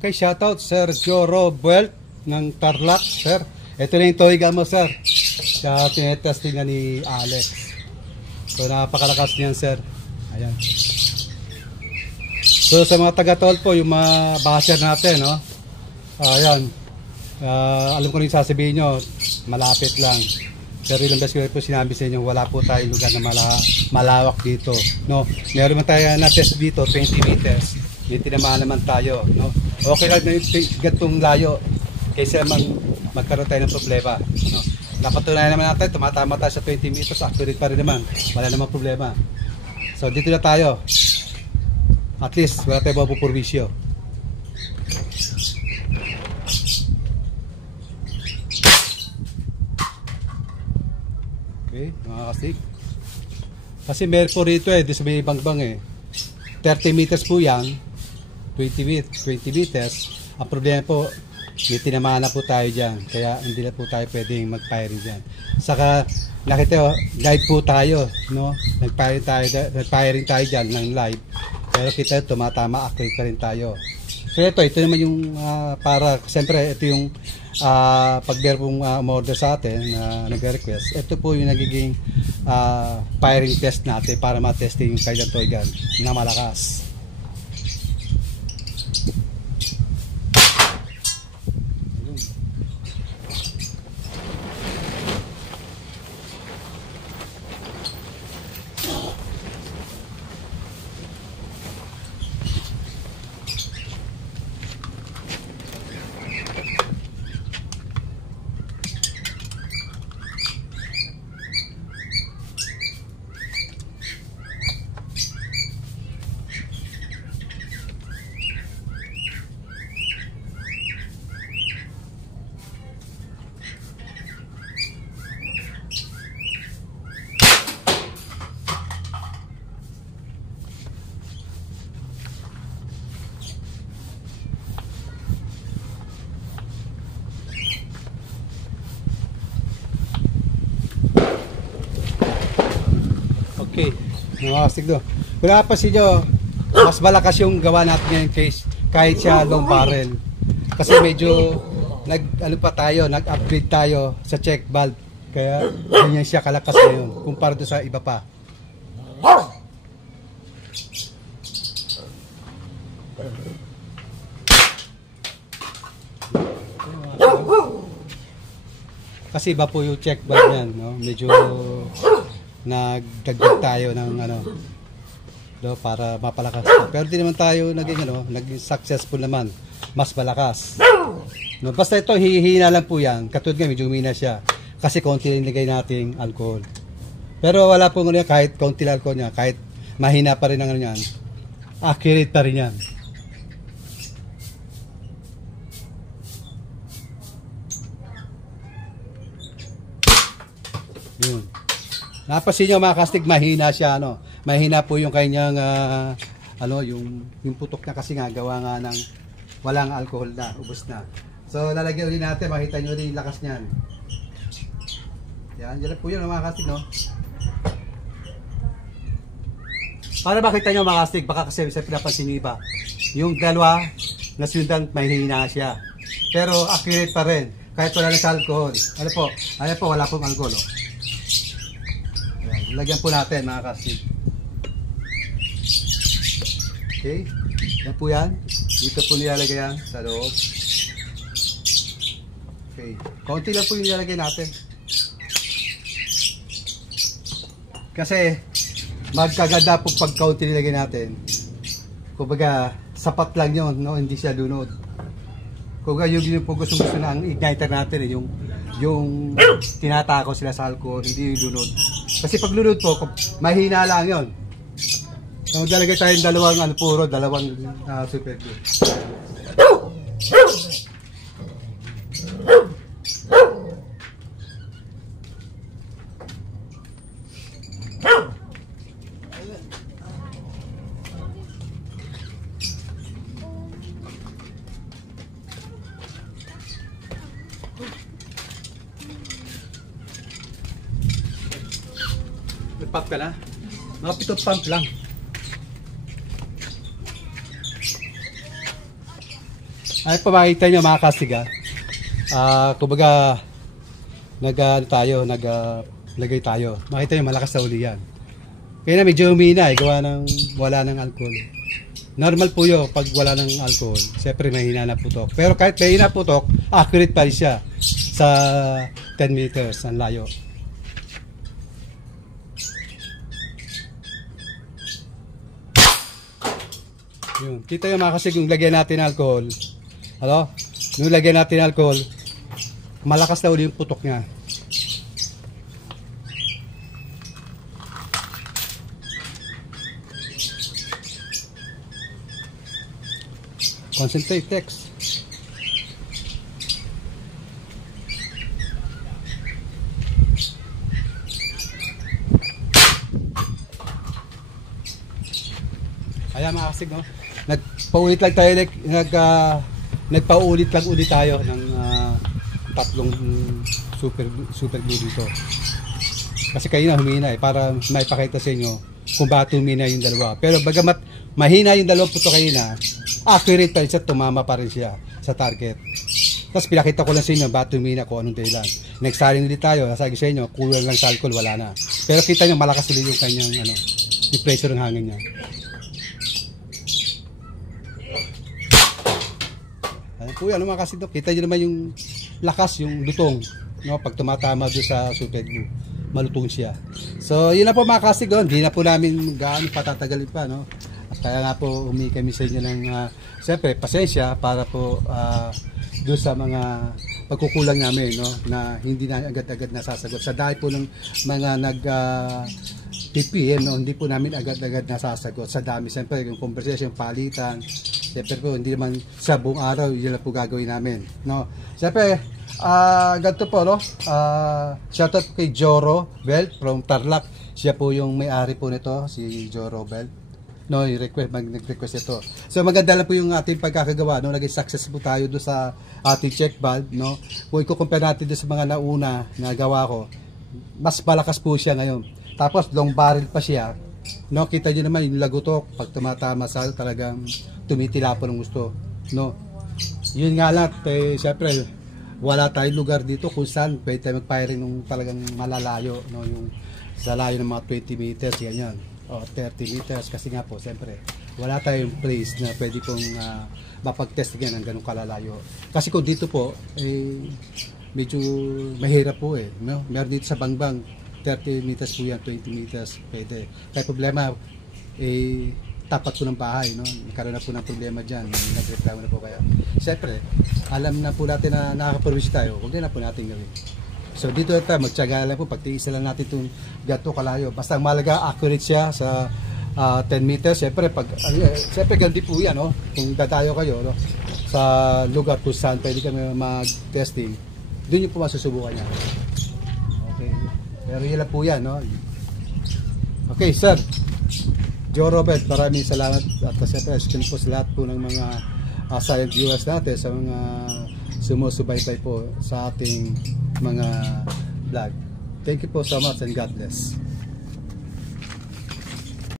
Okay, shoutout Sir Joe Robert ng Tarlac, sir. Ito na yung toy gun mo, sir. Siya tinetesting na ni Alex. So napakalakas niyan, sir. Ayan. So sa mga taga-tol po, yung mga basher natin, no? Ayan. Alam ko rin sasabihin nyo, malapit lang. Pero ilang beses ko po sinabi sa inyo, wala po tayong lugar na malawak dito, no? Meron man tayo na test dito, 20 meters. May tinamaan naman tayo, no? Okay lang na yung gantong layo kaysa magkaroon tayo ng problema, no? Napatunayan naman natin, tumatama tayo sa 20 meters, accurate pa rin naman, wala namang problema. So dito na tayo, at least wala tayo mapupurwisyo. Okay, mga kastig, kasi mercury rito di sa may bangbang 30 meters po yan, 20 meters. Ang problema po, may tinamaan na po tayo dyan, kaya hindi na po tayo pwedeng mag-firing dyan. Saka nakita live po tayo, no? Nag-firing tayo dyan ng live, pero kita tumatama, accurate pa rin tayo. So ito naman yung para, siyempre ito yung pag meron pong umorder sa atin na nag-request, ito po yung nagiging firing test natin para matesting yung kailang toy gun na malakas. Okay, mga kastig do. Kung napasin nyo, mas malakas yung gawa natin ngayon case kahit siya long barrel. Kasi medyo nag-upgrade tayo sa check valve. Kaya ganyan siya kalakas ngayon kumpara doon sa iba pa. Kasi iba po yung check valve yan, no? Medyo nagdagdag tayo ng para mapalakas. Pero di naman tayo naging successful naman, mas malakas, no? Basta ito hihina lang po yan, katulad nga medyo humina siya kasi konti lang nilagay nating alcohol. Pero wala po kahit konti lang alcohol niya, kahit mahina pa rin ang yan, accurate pa rin yan. Yun. Napasin nyo mga kastig, mahina siya, mahina po yung kanyang yung putok na kasi nga gawa nga ng walang alcohol na, ubos na. So lalagyan ulit natin, makita nyo ulit yung lakas niyan. Yan, dyan po yun mga kastig, no? Para makita nyo mga kastig, baka kasi sa pinapansin nyo iba, yung dalawa na sundan, mahina siya, pero accurate pa rin kahit wala na sa alcohol. Ano po, wala pong alcohol, lagyan po natin mga kastig. Okay, yan po yan. Dito po nilalagay yan sa loob. Okay, konti lang po yung nilalagay natin kasi magkaganda po pag kaunti nilagay natin. Kumbaga sapat lang yun, no? Hindi siya lunod. Kumbaga yung po gusto na ang igniter natin, yung tinatako sila sa alcohol, hindi yung lunod. Kasi pag lunod po, mahina lang yun. So, dalagay tayong dalawang super glue. Nag-pump ka na? Mga 7 pump lang. Ay po makikita nyo mga kastiga. Kumbaga lagay tayo. Makita nyo malakas na uli yan. Kaya na medyo humina gawa ng wala ng alcohol. Normal po yun pag wala ng alcohol. Siyempre mahina na putok. Pero kahit mahina putok, accurate pa rin siya sa 10 meters ang layo. Yun. Kita yung mga kasi kung lagyan natin alcohol. Ano? Nung lagyan natin alcohol, malakas na uli yung putok niya. Concentrate text. Ayan mga kasig, no? Nagpaulit lang tayo, nagpaulit lang ulit tayo ng tatlong super glue dito. Kasi kayo na humina para maipakita sa inyo kung bakit humina yung dalawa. Pero bagamat mahina yung dalawang puto kayo na, accurate pa rin siya, tumama pa rin siya sa target. Tapos pinakita ko lang sa inyo bakit humina ko anong dahilan. Next time ulit tayo, sabi sa inyo, kulang lang sa alcohol, wala na. Pero kita nyo malakas ulit yung kanyang yung pressure ng hangin niya. Ayan po yan, mga kasidok. Kita nyo naman yung lakas, yung lutong. No? Pag tumatama doon sa super glue, malutong siya. So, yun na po mga kasidok. Hindi na po namin gaano patatagalin pa. No? At kaya nga po humingi kami sa inyo ng siyempre, pasensya para po doon sa mga pagkukulang namin. No? Na hindi na agad-agad nasasagot. Sa dahil po ng mga TPM, no? Hindi po namin agad-agad nasasagot. Sa dami, siyempre, yung conversation, palitan. Siyempre po, hindi naman sa buong araw, yun lang po gagawin namin. No? Siyempre, ganito po, no? Shoutout po kay Joro Belt from Tarlac. Siya po yung may-ari po nito, si Joro Belt. No, nag-request ito. So, maganda lang po yung ating pagkakagawa. No? Naging success po tayo doon sa ating check valve. No? Kung i-compare natin doon sa mga nauna na gawa ko, mas malakas po siya ngayon. Tapos, long barrel pa siya. No, kita nyo naman yung lagutok. Pag tumatama sa talagang tumitila po ng gusto. No? Yun nga lang, siyempre, wala tayong lugar dito kung saan pwede tayo mag-firing ng talagang malalayo. No? Yung sa layo ng mga 20 meters, ganyan. O 30 meters. Kasi nga po, siyempre, wala tayong place na pwede pong mapag-test yan ng ganong kalalayo. Kasi kung dito po, medyo mahirap po no? Meron dito sa Bangbang, 30 meters po yan, 20 meters, pwede. Kaya problema, tapat po ng bahay, no? Nagkaroon na po ng problema dyan, nagreklamo na po kaya. Siyempre, alam na po natin na nakakaperwisyo tayo, huwag na po natin gawin. So dito tayo, magtsaga lang po, pagtiisa lang natin itong gato kalayo. Basta ang malaga, accurate siya sa 10 meters. Siyempre, siyempre ganti po yan, no? Kung dadayo kayo, no? Sa lugar kung saan pwede kami mag-testing, doon yung po masusubukan niya. Okay. Pero yun lang po yan, no? Okay, sir. Joe Robert, maraming salamat at siyempre po sa lahat po ng mga silent viewers natin, sa mga sumusubaybay po sa ating mga vlog. Thank you po so much and God bless.